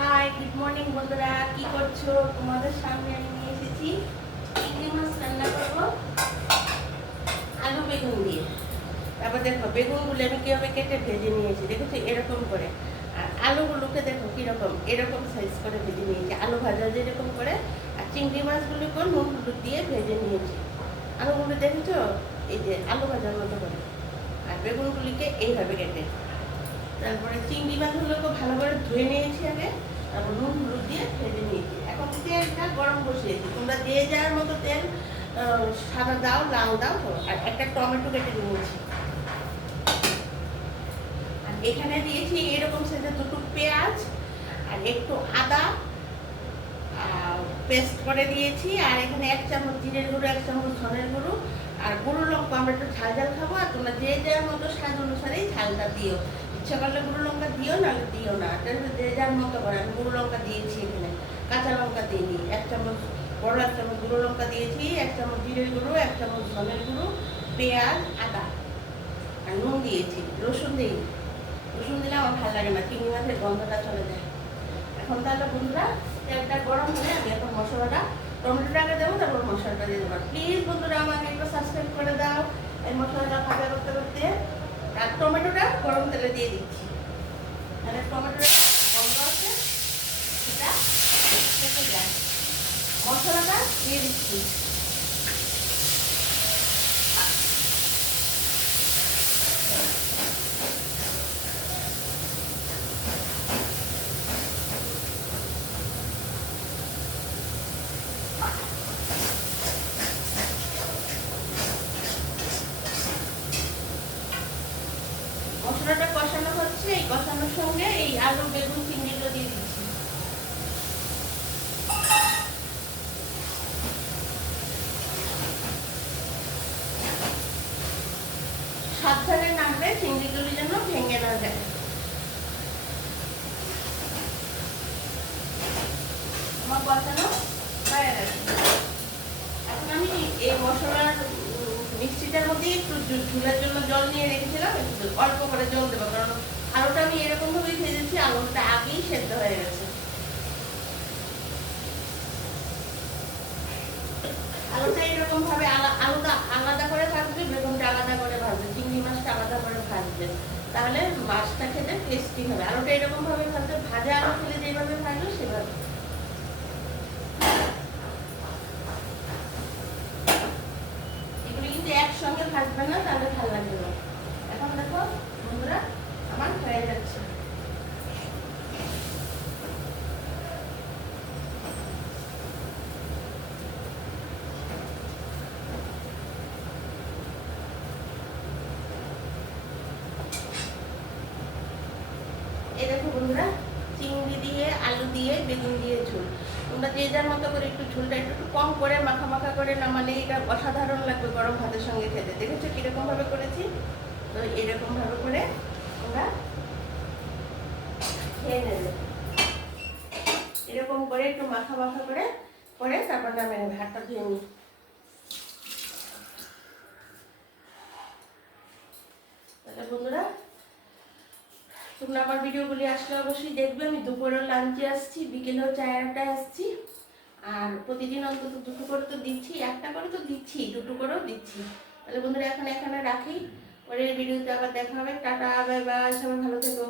High, good morning বন্ধুরা, কি করছো? তোমাদের সামনে আমি নিয়ে এসেছি চিংড়ি মাছ রান্না করবো আলু বেগুন দিয়ে। তারপর দেখো বেগুনগুলো আমি কীভাবে কেটে ভেজে নিয়েছি, দেখেছো এরকম করে। আর আলুগুলোকে দেখো কীরকম, এরকম সাইজ করে ভেজে নিয়েছি, আলু ভাজা যেরকম করে। আর চিংড়ি মাছগুলোকে নুন হলুদ দিয়ে ভেজে নিয়েছি। আলুগুলো দেখেছো এই যে আলু ভাজার মতো করে, আর বেগুনগুলিকে এইভাবে কেটে। তারপরে চিংড়ি মাছগুলোকে ভালো করে ধুয়ে নিয়েছি আগে, তারপর নুন হলুদ দিয়ে ভেজে নিয়েছি। এখন তেলটা গরম বসিয়েছি, তোমরা যে যার মতো তেল সাদা দাও, লাল দাও। আর একটা টমেটো কেটে নিয়েছি, আর এখানে দিয়েছি এরকম সাইজের দুটো পেঁয়াজ, আর একটু আদা পেস্ট করে দিয়েছি। আর এখানে 1 চামচ জিরের গুঁড়ো, 1 চামচ ধনের গুঁড়ো, আর গুঁড়ো লঙ্কা। আমরা একটু ঝাল ঝাল খাবো, আর তোমরা যে যার মতো স্বাদ অনুসারেই ঝালটা দিও। ইচ্ছা করলে গুঁড়ো লঙ্কা দিও, নাহলে দিও না, যে যার মতো করে। আমি গুঁড়ো লঙ্কা দিয়েছি, এখানে কাঁচা লঙ্কা দিইনি। 1 চামচ, বড় 1 চামচ গুঁড়ো লঙ্কা দিয়েছি, 1 চামচ জিরের গুঁড়ো, 1 চামচ ধনের গুঁড়ো, পেঁয়াজ, আদা, আর নুন দিয়েছি। রসুন দিইনি, রসুন দিলে আমার ভালো লাগে না, চিংড়ি মাছের গন্ধটা চলে যায়। এখন তাহলে বন্ধুরা তেলটা গরম হলে আমি এখন মশলাটা, টমেটোটা আগে দেবো, তারপর মশলাটা দিয়ে দেবো। প্লিজ বন্ধুরা আমাকে একটু সাবস্ক্রাইব করে দাও এই মশলাটা ভাজা করতে করতে। আর টমেটোটা গরম তেলে দিয়ে দিচ্ছি, তাহলে টমেটোটা গন্ধ আছে সেটা কেটে যায়। মশলাটা দিয়ে দিচ্ছি। মশলাটা কষানো হচ্ছে, এই কষানোর সঙ্গে এই আলু বেগুন চিংড়িগুলো দিয়ে দিচ্ছি। সাবধানে নাড়বে, চিংড়িগুলি যেন ভেঙে না যায়। আমার কষানো হয়ে গেছে। এখন আমি এই মশলার মিক্সিটার মধ্যে একটু ঝুলের জন্য জল নিয়ে রেখেছিলাম, একটু অল্প করে জল দেবো, কারণ আলুটা আমি এরকম ভাবেই ভেজেছি, আলুটা আগেই সেদ্ধ হয়ে গেছে। আলুটা এরকম ভাবে আলুটা আলাদা করে ভাজবে, বেগুনটা আলাদা করে ভাজবে, চিংড়ি মাছটা আলাদা করে ভাজবে, তাহলে মাছটা খেতে টেস্টি হবে। আলুটা এরকম ভাবে ভাজবে, ভাজা আলু খেলে যেভাবে ভাজবে সেভাবে। এগুলি কিন্তু একসঙ্গে ভাজবে না, তাহলে ভালো লাগবে না। এখন দেখো বন্ধুরা আমার হয়ে যাচ্ছে। এই দেখো বন্ধুরা, চিংড়ি দিয়ে, আলু দিয়ে, বেগুন দিয়ে ঝোল। তোমরা যে যার মতো করে একটু ঝোলটা একটু কম করে মাখা মাখা করে নামালে এটা অসাধারণ লাগবে গরম ভাতের সঙ্গে খেতে। দেখেছো কিরকম ভাবে করেছি? তো এরকম ভাবে করে তোমরা খেয়ে নেবে। এরকম করে একটু মাখা মাখা করে করে তারপর নামে নেবে। হাতটা ধুয়ে নিই। তাহলে বন্ধুরা তোমরা আমার ভিডিওগুলি আসলে অবশ্যই দেখবে। আমি দুপুরেও লাঞ্চে আসছি, বিকেলেও 4টায় আসছি, আর প্রতিদিন অন্তত দুটো করে তো দিচ্ছি, একটা করে তো দিচ্ছি, দুটো করেও দিচ্ছি। তাহলে বন্ধুরা এখন এখানে রাখি, পরের ভিডিওতে আবার দেখা হবে। টাটা, বাই বাই, সবাই ভালো থেকো।